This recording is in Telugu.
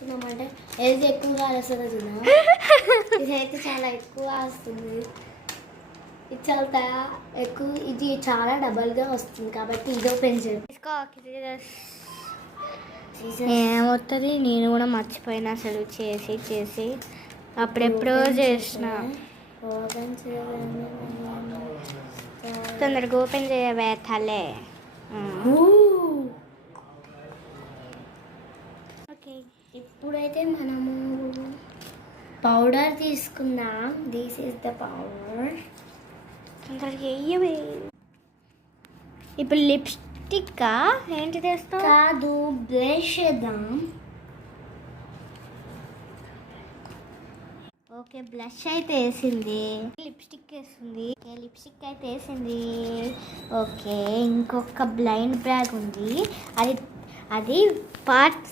తీసుకున్నామంటే ఏది ఎక్కువగా వస్తుందో చూద్దాం. ఇదైతే చాలా ఎక్కువ వస్తుంది. ఇది చాలా ఎక్కువ, ఇది చాలా డబల్గా వస్తుంది కాబట్టి ఇది ఓపెన్ చేయాలి. ఏమవుతుంది, నేను కూడా మర్చిపోయినా అసలు చేసి అప్పుడెప్పుడో చేసిన. ఓపెన్ చేయాలి, తొందరగా ఓపెన్ చేయవే తలే. ఓకే, ఇప్పుడైతే మనము పౌడర్ తీసుకుందాం. This is the powder. తొందరగా వేయవే. ఇప్పుడు లిప్స్టిక్ ఏంటి తెస్తావు? కాదు, బ్రష్ చేద్దాం. ఓకే, బ్లష్ అయితే వేసింది. లిప్స్టిక్ వేసింది. లిప్స్టిక్ అయితే వేసింది. ఓకే, ఇంకొక బ్లైండ్ బ్యాగ్ ఉంది. అది పార్ట్